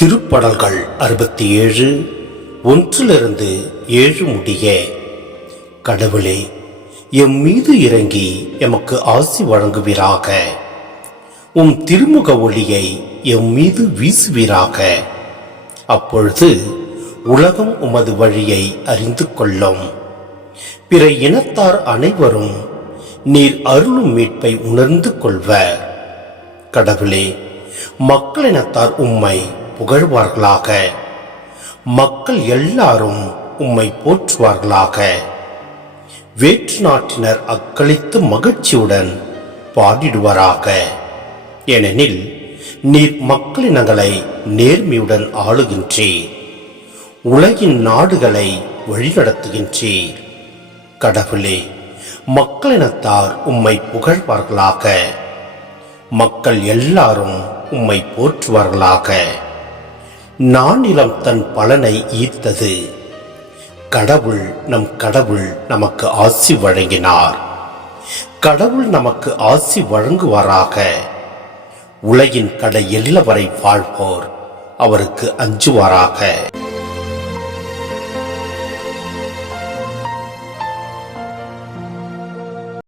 திருப்படல்கள் 67 1 7 முடிய. கடவுளே, எம் மீது இறங்கி எமக்கு ஆசி வழங்குவீராக. உம் திருமுக ஒளியை எம் மீது வீசுவீராக. அப்பொழுது உலகம் உமது வழியை அறிந்து கொள்ளும். பிற இனத்தார் அனைவரும் நீர் அருளும் மீட்பை உணர்ந்து கொள்வர். கடவுளே, மக்களினத்தார் உம்மை புகழ்வார்களாக. மக்கள் எல்லாரும் உம்மை போற்றுவார்களாக. வேற்று நாட்டினர் அக்களித்து மகிழ்ச்சியுடன் பாடிடுவாராக. ஏனெனில் நீர் மக்களினங்களை நேர்மையுடன் ஆளுகின்றீர். உலகின் நாடுகளை வழிநடத்துகின்றீர். கடவுளே, மக்களினத்தார் உம்மை புகழ்வார்களாக. மக்கள் எல்லாரும் உம்மை போற்றுவார்களாக. நானிலம் தன் பலனை ஈர்த்தது. கடவுள் நமக்கு ஆசி வழங்கினார். கடவுள் நமக்கு ஆசி வழங்குவாராக. உலகின் கடை எல்ல வரை வாழ்வோர் அவருக்கு அஞ்சுவாராக.